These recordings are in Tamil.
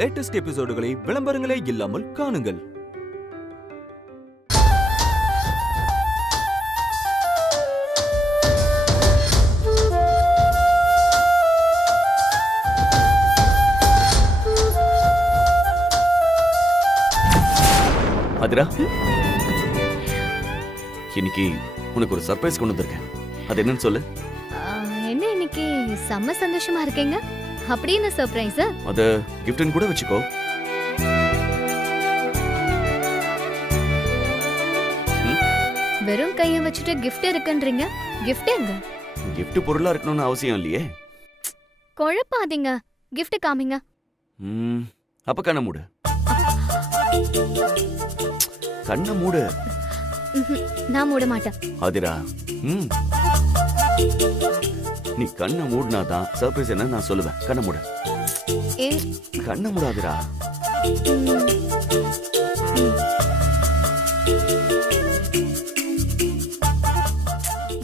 லேட்டஸ்ட் எபிசோடுகளை விளம்பரங்களே இல்லாமல் காணுங்கள். அதிரா, இன்னைக்கு உனக்கு ஒரு சர்ப்ரைஸ் கொண்டு வந்திருக்கேன். அது என்னன்னு சொல்லு. என்ன இன்னைக்கு செம்ம சந்தோஷமா இருக்கீங்க? அப்படி என்ன சர்ப்ரைஸ்? அது கிஃப்ட்னு கூட வச்சுக்கோ. வெறும் கைய வச்சுட்டு கிஃப்ட் இருக்குன்றீங்க. கிஃப்ட் எங்க? கிஃப்ட் பொருளா இருக்கணும்னு அவசியம் இல்லையே. குழப்பாதீங்க. கிஃப்ட் காமிங்க. அப்ப கண்ண மூடு. கண்ண மூடு. நான் மூட மாட்டேன். அதிரா, நீ கண்ண மூடுனாதான் சர்ப்ரைஸ் என்ன நான் சொல்லுவேன். கண்ண மூடு. கண்ண மூடாதிரா.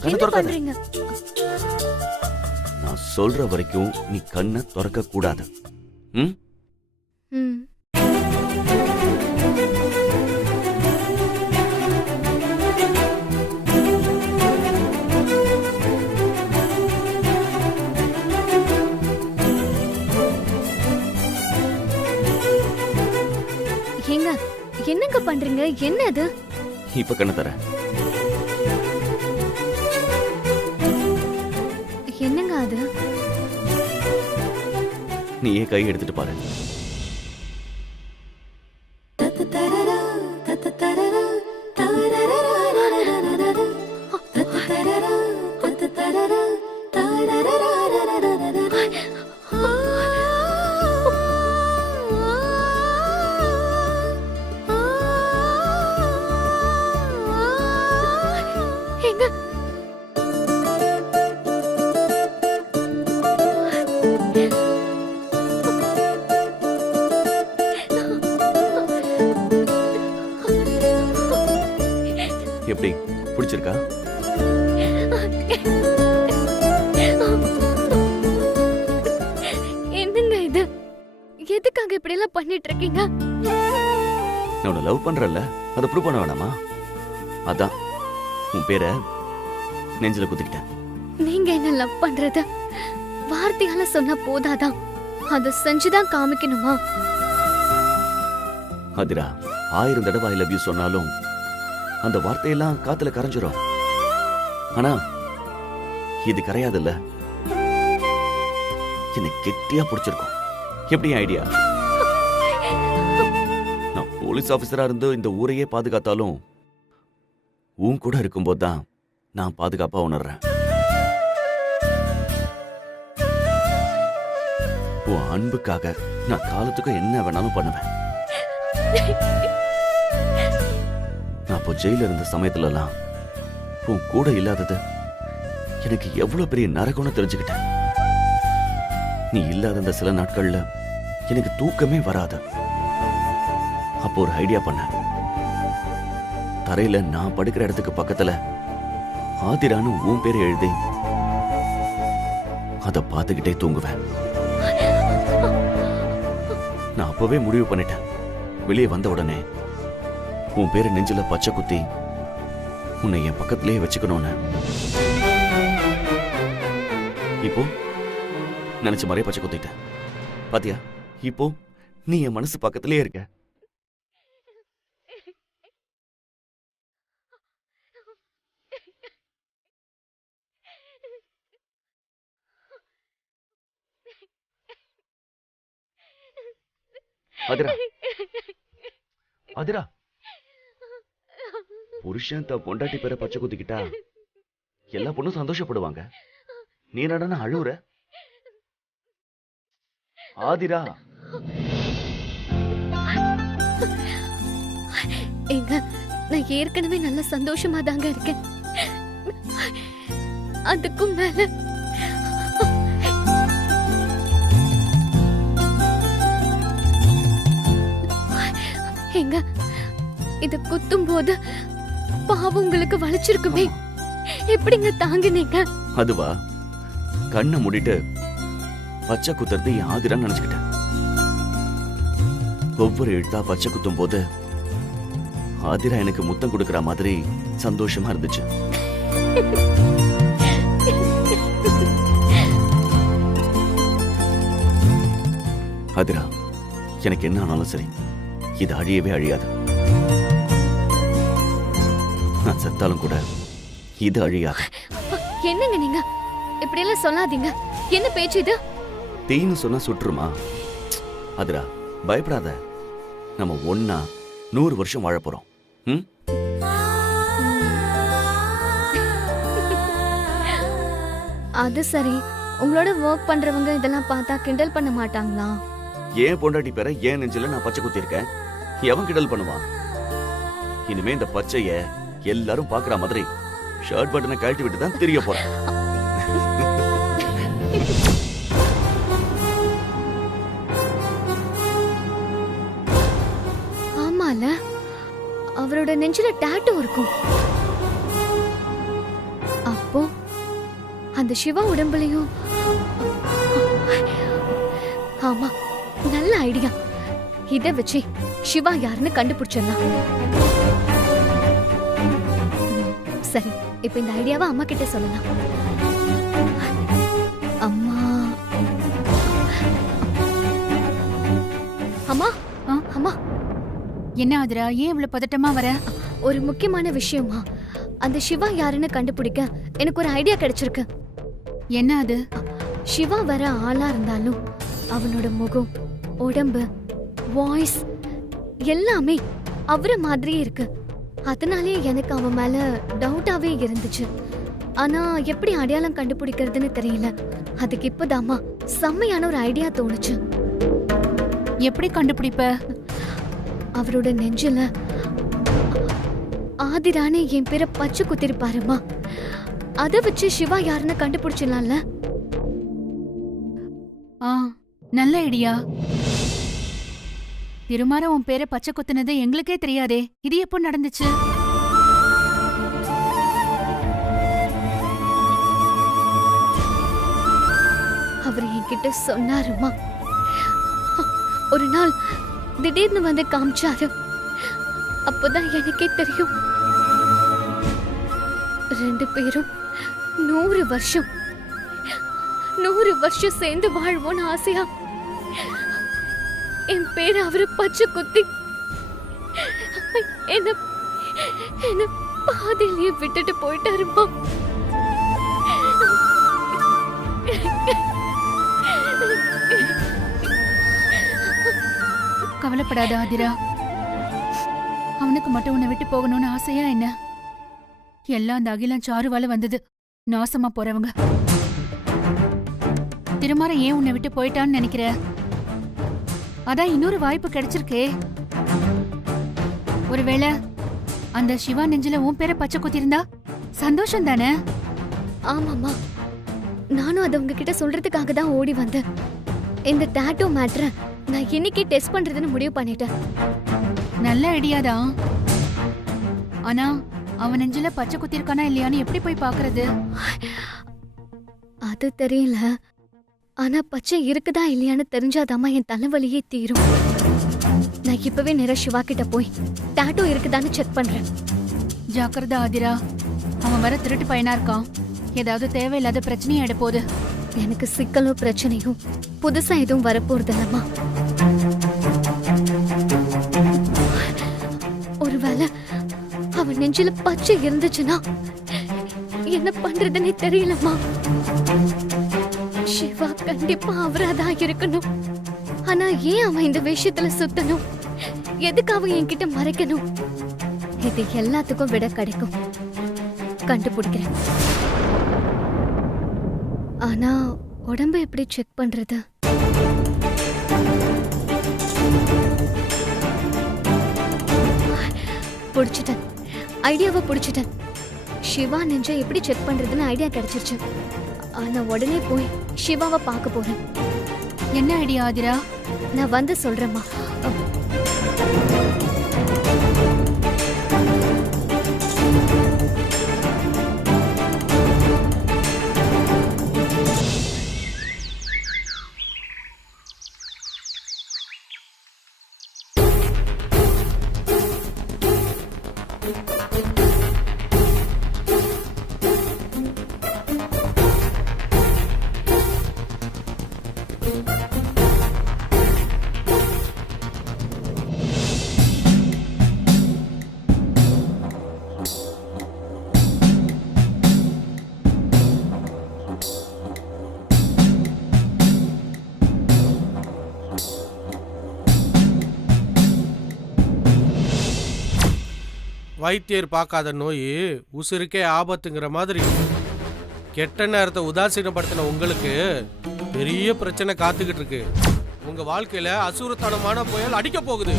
கண்ண திறக்காத. நான் சொல்ற வரைக்கும் நீ கண்ண திறக்க கூடாது. என்னங்க பண்றீங்க? என்ன அது? இப்ப கண்ண தர. என்னங்க அது? நீ ஏன் கை எடுத்துட்டு பாரு. எப்படி பிடிச்சிருக்கா? என்னங்க இது? எதுக்காக இப்படி எல்லாம் பண்ணிட்டு இருக்கீங்க? நான் லவ் பண்றல, அதை ப்ரூவ் பண்ண வேணாமா? அதான் உன் பேரை நெஞ்சில குத்திக்கிட்டேன். நீங்க என்ன லவ் பண்றது வார்த்தையால சொன்னா போதாதான், அதை செஞ்சுதான் காமிக்கணுமா? அதிரா, 1000 தடவை ஐ லவ் யூ சொன்னாலும் அந்த வார்த்தையெல்லாம் காத்துல கரைஞ்சிரும். ஆனா இது கரையாதுல்ல. என்னை கெட்டியா பிடிச்சிருக்கும். எப்படி ஐடியா? நான் போலீஸ் ஆபீசரா இருந்து இந்த ஊரையே பாதுகாத்தாலும் உன் கூட இருக்கும்போது தான் நான் பாதுகாப்பா உணர்றேன். உன் அன்புக்காக நான் காலத்துக்கு என்ன வேணாலும் பண்ணுவேன். நான் அப்போ ஜெயில இருந்த சமயத்துலலாம் உன் கூட இல்லாதது எனக்கு எவ்வளவு பெரிய நரகம்னு தெரிஞ்சுக்கிட்டேன். நீ இல்லாத அந்த சில நாட்கள்ல எனக்கு தூக்கமே வராது. அப்போ ஒரு ஐடியா பண்ண. தரையில நான் படுக்கிற இடத்துக்கு பக்கத்துல ஆதிரான்னு உன் பேரை எழுதி அதை பார்த்துக்கிட்டே தூங்குவேன். நான் அப்பவே முடிவு பண்ணிட்டேன், வெளியே வந்த உடனே உன் பேரை நெஞ்சில பச்சை குத்தி உன்னை என் பக்கத்திலேயே வச்சுக்கணும்னு. இப்போ நினைச்ச மாதிரியே பச்சை குத்திட்டேன். பாத்தியா, இப்போ நீ என் மனசு பக்கத்திலேயே இருக்க. அதிரா, அதிரா, புருஷன் த பொண்டாட்டி பேரை பச்சை குத்திக்கிட்டா எல்லா பொண்ணும் சந்தோஷப்படுவாங்க. நீ என்னடா அழுவுற? ஆதிரா, ஏங்க, நான் ஏற்கனவே நல்ல சந்தோஷமா தாங்க இருக்கேன். அதுக்கும் மேல ஏங்க, இத குத்தும் போது பாவம் உங்களுக்கு வலிச்சிருக்குமே, எப்படிங்க தாங்கினீங்க? அதுவா, கண்ணை மூடிட்டு பச்சை குத்துறது என் ஆதிரான்னு நினைச்சுக்கிட்டேன். ஒவ்வொரு எழுத்தா பச்சை குத்தும் போது ஆதிரா எனக்கு முத்தம் கொடுக்கற மாதிரி சந்தோஷமா இருந்துச்சு. ஆதிரா, எனக்கு என்ன ஆனாலும் சரி, இது அழியவே அழியாது. நான் செத்தாலும் கூட இது அழியாது. என்னங்க நீங்க இப்படி எல்லாம் சொல்லாதீங்க. என்ன பேச்சு இது? தீன்னு சொன்னா சுற்றுமா? ஆதிரா, பயப்படாத. நம்ம ஒன்னா 100 வருஷம் வாழ போறோம். அது சரி, உங்களோட ஒர்க் பண்றவங்க இதெல்லாம் பார்த்தா கிண்டல் பண்ண மாட்டாங்களா? ஏன் பொண்டாட்டி பேர ஏன் நெஞ்சில நான் பச்சை குத்தி இருக்கேன், எவன் கிண்டல் பண்ணுவான்? இனிமே இந்த பச்சைய எல்லாரும் பாக்குற மாதிரி ஷர்ட் பட்டனை கழட்டி விட்டு தான் தெரிய போறேன். ஆமால, அவரோட நெஞ்சில டாட்டூ இருக்கும். அப்போ அந்த சிவா உடம்புலயும். ஆமா, நல்ல ஐடியா. இத வச்சு சிவா யாருன்னு கண்டுபிடிச்சிடலாம். சரி, இப்ப இந்த ஐடியாவை அம்மா கிட்ட சொல்லலாம். அம்மா அம்மா அம்மா, என்ன ஆதிரா, ஏன் இவ்வளவு பதட்டமா வர? ஒரு முக்கியமான விஷயமா, அந்த சிவா யாருன்னு கண்டுபிடிக்க எனக்கு ஒரு ஐடியா கிடைச்சிருக்கு. என்ன அது? சிவா வர ஆளா இருந்தாலும் அவனோட முகம், உடம்பு, வாய்ஸ் எல்லாமே அவர மாதிரியே இருக்கு. அதனாலே எனக்கு அவன் மேல டவுட்டாவே இருந்துச்சு. ஆனா எப்படி அடையாளம் கண்டுபிடிக்கிறதுன்னு தெரியல. அதுக்கு இப்பதாமா செம்மையான ஒரு ஐடியா தோணுச்சு. எப்படி கண்டுபிடிப்ப? அவரோட நெஞ்சில ஆதிரானே என் பேரை பச்சை குத்திருப்பாருமா. அத வச்சு சிவா யாருன்னு கண்டுபிடிச்சிடலாம்ல. நல்ல ஐடியா. திருமார உன் பேரை பச்சை குத்துனது எங்களுக்கே தெரியாதே, இது எப்போ நடந்துச்சு? அவர் என்கிட்ட சொன்னாருமா. ஒரு நாள் திடீர்னு வந்து காமிச்சாரு. அப்பதான் எனக்கே தெரியும், 2 பேரும் 100 வருஷம் சேர்ந்து வாழ்வோன்னு ஆசையா என் பேரை அவரு பச்சை குத்தி என்ன பாதையிலேயே விட்டுட்டு போயிட்டாருமா. கவலைப்படாத ஆதிரா, அவனுக்கு மட்டும் உன்னை விட்டு போகணும்னு ஆசையா என்ன? எல்லாம் அந்த அகிலம் சாருவால வந்தது. நாசமா போறவங்க. திருமார ஏன் உன்னை விட்டு போயிட்டான்னு நினைக்கிற? அதான் இன்னொரு வாய்ப்பு கிடைச்சிருக்கே. ஒருவேளை அந்த சிவா நெஞ்சில உன் பேரை பச்சை குத்திருந்தா சந்தோஷம் தானே? ஆமாமா, நானும் அதை உங்ககிட்ட சொல்றதுக்காக தான் ஓடி வந்தேன். இந்த டாட்டூ மேட்டரை நான் இன்னைக்கு டெஸ்ட் பண்றதுன்னு முடிவு பண்ணிட்டேன். நல்ல ஐடியாதான். ஆனா அவன் நெஞ்சில பச்சை குத்திருக்கானா இல்லையான்னு எப்படி போய் பாக்குறது? அது தெரியல. ஆனா பச்சை இருக்குதா இல்லையான்னு தெரிஞ்சாதாமா என் தலைவலியே தீரும். நான் இப்பவே நேரா சிவா கிட்ட போய் டாட்டூ இருக்குதான்னு செக் பண்றேன். ஜாக்கிரதா ஆதிரா, அவன் வர திருட்டு பையனா இருக்கான். ஏதாவது தேவையில்லாத பிரச்சனையும் எடுப்போது. எனக்கு சிக்கலும் பிரச்சனையும் புதுசா எதுவும் வரப்போறது இல்லம்மா. ஒருவேளை அவன் நெஞ்சில பச்சை இருந்துச்சுன்னா என்ன பண்றதுன்னே தெரியலம்மா. சிவா கண்டிப்பா அவராதான் இருக்கணும். ஆனா ஏன் அவன் இந்த விஷயத்துல சுத்தணும்? எதுக்கு அவன் என்கிட்ட மறைக்கணும்? இது எல்லாத்துக்கும் விட கிடைக்கும். கண்டுபிடிக்கிறேன். ஆனா உடம்ப எப்படி செக் பண்றது? புடிச்சிட்டேன், ஐடியாவை புடிச்சிட்டேன். சிவா நெஞ்ச எப்படி செக் பண்றதுன்னு ஐடியா கிடைச்சிருச்சு. ஆனா உடனே போய் சிவாவை பார்க்க போறேன். என்ன ஐடியா ஆதிரா? நான் வந்து சொல்றேம்மா. வைத்தியர் பார்க்காத நோய் உசுருக்கே ஆபத்துங்கிற மாதிரி கெட்ட நேரத்தை உதாசீனப்படுத்தின உங்களுக்கு பெரிய பிரச்சனை காத்துக்கிட்டு இருக்கு. உங்க வாழ்க்கையில அசுரத்தனமான புயல் அடிக்க போகுது.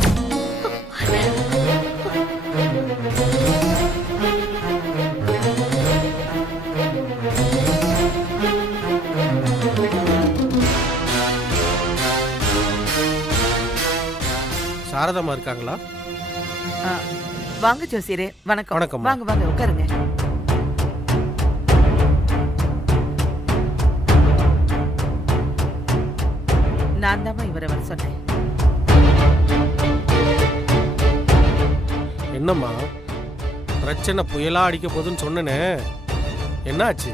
சாரதமா இருக்காங்களா? வாங்க ஜோசியரே. வணக்கம். வணக்கம். வாங்க வாங்க உட்காருங்க. நான் தான் இவரை வர சொன்னேன். என்னம்மா பிரச்சனை புயலா அடிக்க போகுதுன்னு சொன்னனே, என்னாச்சு?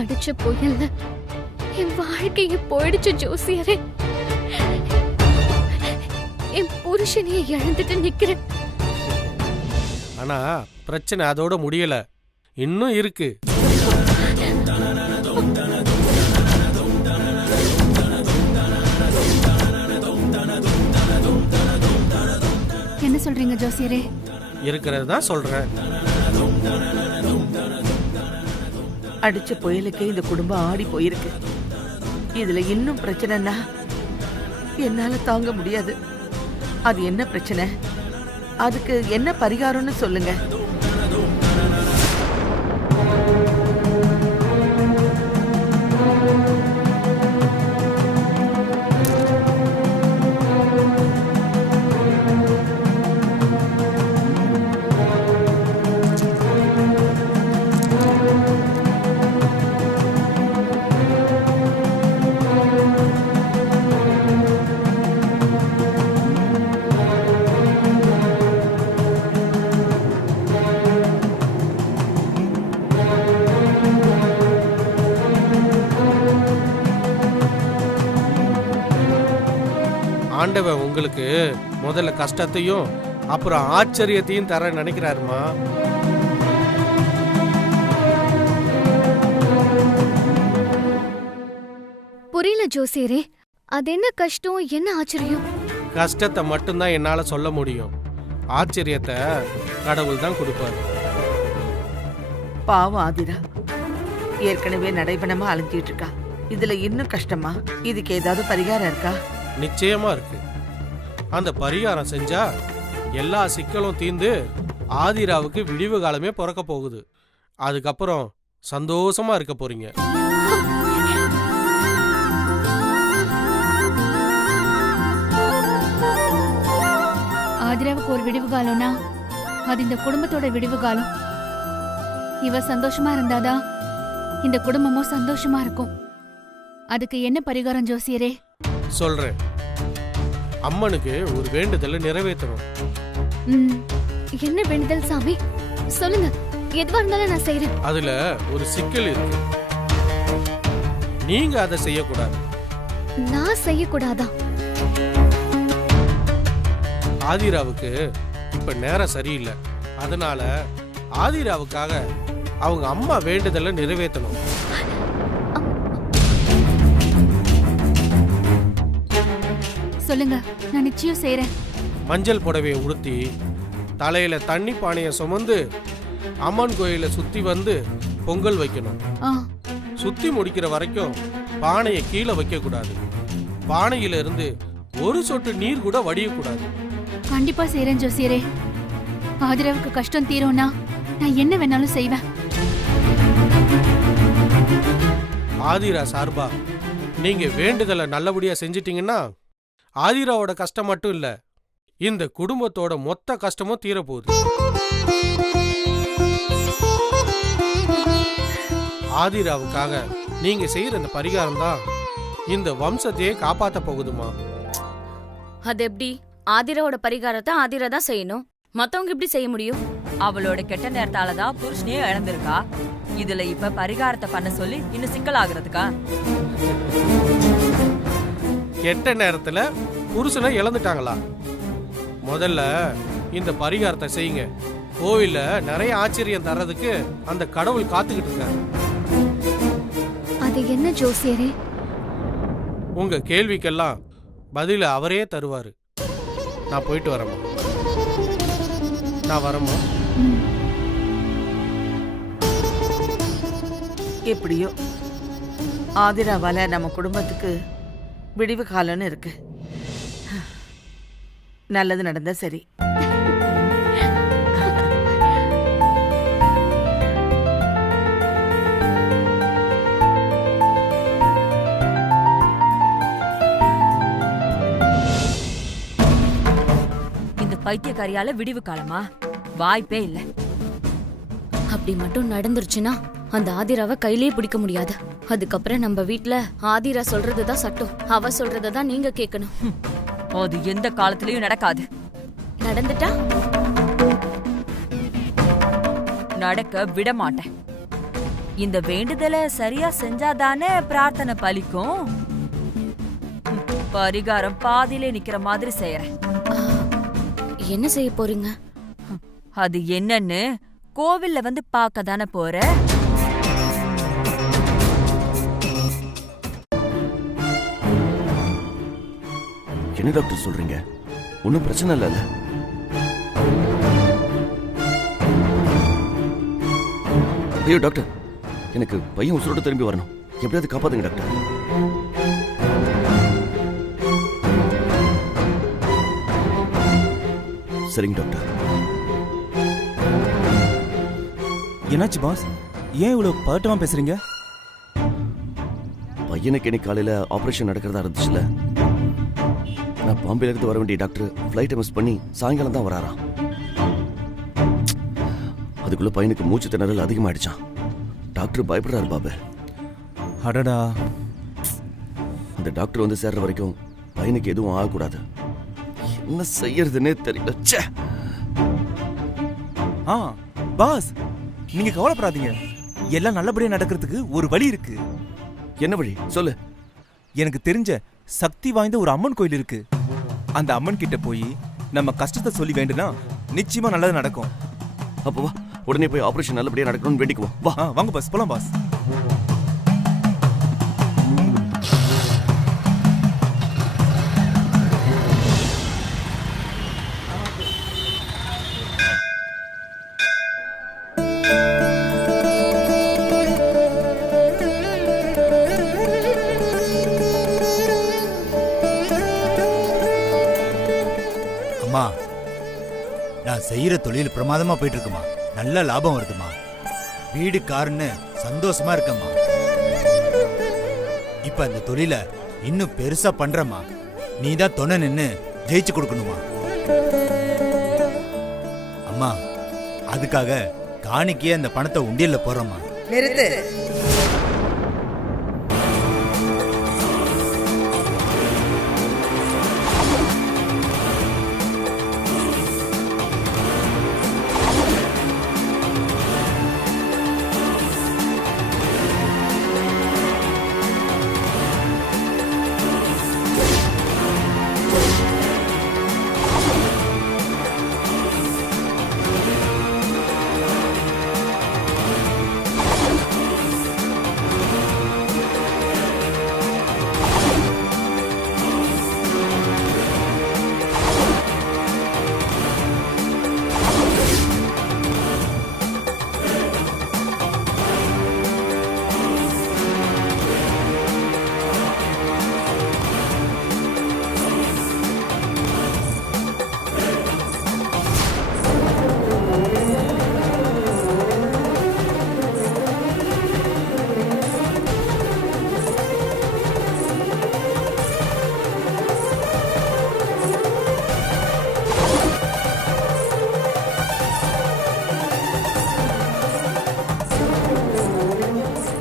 அடிச்ச புயல்ல என் வாழ்க்கையே போயிடுச்சு ஜோசியரே. என் புருஷனையே இழந்துட்டு நிக்கிறேன். ஆனா பிரச்சனை அதோட முடியல, இன்னும் இருக்கு. என்ன சொல்றீங்க ஜோசியரே? இருக்கிறது தான் சொல்றேன். அடிச்ச புயலுக்கு இந்த குடும்பம் ஆடி போயிருக்கு. இதுல இன்னும் பிரச்சனைன்னா என்னால தாங்க முடியாது. அது என்ன பிரச்சனை, அதுக்கு என்ன பரிகாரம்னு சொல்லுங்க. ஆண்டவன் உங்களுக்கு முதல்ல கஷ்டத்தையும் அப்புறம் ஆச்சரியத்தையும் தர நினைக்கிறாருமா. புரியல ஜோசியரே, அது என்ன கஷ்டம், என்ன ஆச்சரியம்? கஷ்டத்தை மட்டும்தான் என்னால சொல்ல முடியும், ஆச்சரியத்தை கடவுள் தான் கொடுப்பாரு. பாவம் ஆதிரா ஏற்கனவே நடைபெணமா அலைஞ்சிட்டு இருக்கா. இதுல இன்னும் கஷ்டமா? இதுக்கு ஏதாவது பரிகாரம் இருக்கா? நிச்சயமா இருக்கு. அந்த பரிகாரம் செஞ்சா எல்லா சிக்கலும் தீர்ந்து ஆதிராவுக்கு விடிவு காலமே பிறக்க போகுது. அதுக்கப்புறம் சந்தோஷமா இருக்க போறீங்க. ஆதிராவுக்கு ஒரு விடிவு காலம்னா அது இந்த குடும்பத்தோட விடிவு காலம். இவ சந்தோஷமா இருந்தாதான் இந்த குடும்பமும் சந்தோஷமா இருக்கும். அதுக்கு என்ன பரிகாரம் ஜோசியரே? சொல்றேன். அம்மனுக்கு ஒரு வேண்டுதலை நிறைவேற்றணும். என்ன வேண்டுதல் சாமி? சொல்லுங்க, எதுவா இருந்தாலும் நான் செய்யறேன். அதுல ஒரு சிக்கல் இருக்கு. நீங்க அதை செய்யக்கூடாது. நான் செய்யக்கூடாதா? ஆதிராவுக்கு இப்ப நேரம் சரியில்லை. அதனால ஆதிராவுக்காக அவங்க அம்மா வேண்டுதலை நிறைவேற்றணும். சொல்லுங்க, நான் நிச்சயம் செய்யறேன். மஞ்சள் புடவையை உடுத்தி தலையில தண்ணி பானையை சுமந்து அம்மன் கோயில சுத்தி வந்து பொங்கல் வைக்கணும். சுத்தி முடிக்கிற வரைக்கும் பானையை கீழே வைக்க கூடாது. பானையில இருந்து ஒரு சொட்டு நீர் கூட வடியக்கூடாது. கண்டிப்பா செய்யறேன் ஜோசியரே. ஆதிராவுக்கு கஷ்டம் தீரும்னா நான் என்ன வேணாலும் செய்வேன். ஆதிரா சார்பா நீங்க வேண்டுதலை நல்லபடியா செஞ்சிட்டீங்கன்னா ஆதிராவோட கஷ்டம் மட்டும் இல்ல, இந்த குடும்பத்தோட மொத்த கஷ்டமும் தீரப்போகுது. ஆதிராவுக்காக நீங்க செய்யற இந்த பரிகாரம் தான் இந்த வம்சத்தையே காப்பாத்த போகுதுமா. அது எப்படி? ஆதிராவோட பரிகாரத்தை ஆதிரா தான் செய்யணும், மத்தவங்க எப்படி செய்ய முடியும்? அவளோட கெட்ட நேரத்தாலதான் புருஷனே இழந்திருக்கா. இதுல இப்ப பரிகாரத்தை பண்ண சொல்லி இன்னும் சிக்கல் ஆகுறதுக்கா? கெட்ட நேரத்துல புருஷனை இழந்துட்டாங்களா? முதல்ல இந்த பரிகாரத்தை செய்யுங்க. கோவில்ல நிறைய ஆச்சரியம் தர்றதுக்கு அந்த கடவுள் காத்துக்கிட்டு இருக்காரு. அது என்ன ஜோசியரே? உங்க கேள்விக்கெல்லாம் பதில அவரே தருவாரு. நான் போயிட்டு வரேம்மா. நான் வரேம்மா. எப்படியோ ஆதிராவால நம்ம குடும்பத்துக்கு விடிவு காலம்னு இருக்கு. நல்லது நடந்தா சரி. இந்த பைத்தியக்காரியால விடிவு காலமா? வாய்ப்பே இல்ல. அப்படி மட்டும் நடந்துருச்சுன்னா அந்த ஆதிராவை கையிலேயே பிடிக்க முடியாது. அதுக்கப்புறம் நம்ம வீட்ல ஆதிரா சொல்றதுதான் சட்டம். அவ சொல்றதான் நீங்க கேட்கணும். அது எந்த காலத்திலயும் நடக்காது. நடந்துட்டா நடக்க விட மாட்டேன். இந்த வேண்டுதலை சரியா செஞ்சாதானே பிரார்த்தனை பலிக்கும். பரிகாரம் பாதியிலே நிக்கிற மாதிரி செய்யறேன். என்ன செய்ய போறீங்க? அது என்னன்னு கோவில்ல வந்து பார்க்க தானே போற. என்ன டாக்டர் சொல்றீங்க? ஒன்றும் பிரச்சனை இல்லைல்ல? ஐயோ டாக்டர், எனக்கு பையன் உசுரோட திரும்பி வரணும். எப்படியாவது காப்பாத்துங்க டாக்டர். சரிங்க டாக்டர். என்னாச்சு பாஸ்? ஏன் இவ்வளவு பதட்டமா பேசுறீங்க? பையனுக்கு இன்னைக்கு காலையில ஆபரேஷன் நடக்கிறதா இருந்துச்சுல. நான் பாம்பேல இருந்து வர வேண்டிய டாக்டர் ஃபிளைட்டை மிஸ் பண்ணி சாயங்காலம் தான் வராராம். அதுக்குள்ள பையனுக்கு மூச்சு திணறல் அதிகமாயிடுச்சான். டாக்டர் பயப்படுறாரு பாபு. அடடா. அந்த டாக்டர் வந்து சேர்ற வரைக்கும் பையனுக்கு எதுவும் ஆகக்கூடாது. என்ன செய்யறதுன்னே தெரியல. பாஸ், நீங்க கவலைப்படாதீங்க. எல்லாம் நல்லபடியா நடக்கிறதுக்கு ஒரு வழி இருக்கு. என்ன வழி சொல்லு. எனக்கு தெரிஞ்ச சக்தி வாய்ந்த ஒரு அம்மன் கோயில் இருக்கு. அந்த அம்மன் கிட்ட போய் நம்ம கஷ்டத்தை சொல்லி வேண்டுனா நிச்சயமா நல்லது நடக்கும். அப்போ வா, உடனே போய் ஆபரேஷன் நல்லபடியா நடக்கணும்னு வேண்டிக்குவோம். வா. வாங்க பாஸ், போலாம் பாஸ். நான் செய்யற தொழில் பிரமாதமா போயிட்டு இருக்குமா. நல்ல லாபம் வருதுமா. வீடு காருன்னு சந்தோஷமா இருக்கம்மா. இப்ப அந்த தொழில இன்னும் பெருசா பண்றமா. நீதான் துணை நின்னு ஜெயிச்சு கொடுக்கணுமா. அம்மா, அதுக்காக காணிக்கே அந்த பணத்தை உண்டியல்ல போறோமா. நிறுத்து.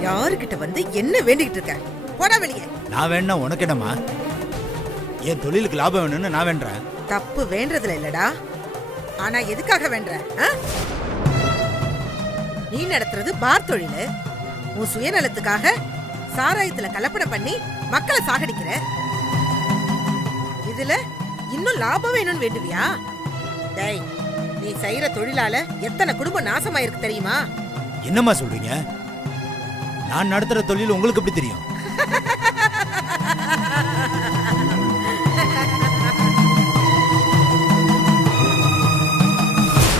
யாருக்கிட்ட வந்து என்ன வேண்டிக்கிட்டு இருக்க? போடா வெளியே. நான் வேணா உனக்கு என்னமா? என் தொழிலுக்கு லாபம் வேணும்னு நான் வேண்டேன். தப்பு வேண்டதுல இல்லடா. ஆனா எதுக்காக வேண்ட? நீ நடத்துறது பார் தொழில். உன் சுயநலத்துக்காக சாராயத்துல கலப்படம் பண்ணி மக்களை சாகடிக்கிற. இதுல இன்னும் லாபம் வேணும்னு வேண்டுவியா? டேய், நீ செய்யற தொழிலால எத்தனை குடும்பம் நாசமாயிருக்கு தெரியுமா? என்னம்மா சொல்றீங்க? நான் நடத்துற தொழில் உங்களுக்கு எப்படி தெரியும்?